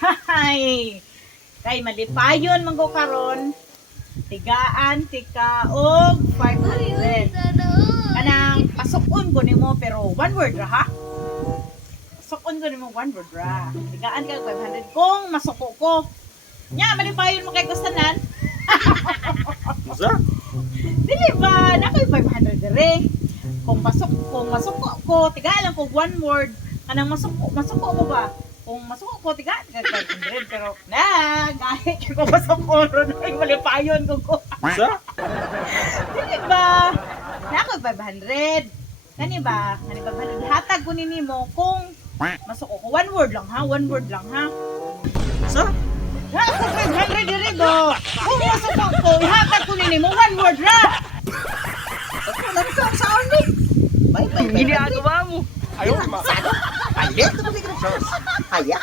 Hay. Kay malipayon manggo karon. Tigaan tika og 500. Kanang pasukon ko nimo pero one word ra ha. Pasukon ko nimo one word ra. Tigaan ka 500 kung masuko ko. Nya malipayon mo kay kustanan. Masa? Dili ba na kay 500 dire. Kung masuko ko tigaan lang ko one word. Kanang masuko ko ba? Kung masuko ko tigaan ka 500 pero na gahit ko masuko ron ay malipayon ko. Masa? Dili ba? Na ako 500. Kani ba? Kani 500 hatag ko nimo kung masuko ko one word lang ha, one word lang ha. Masa? Na ako 500 diri ba? Kung masuko ko ihatag ko nimo one word ra. Ako lang ka sa ni. Bye bye. Ginagawa mo. Ayaw, ma. Ayak. Ayak.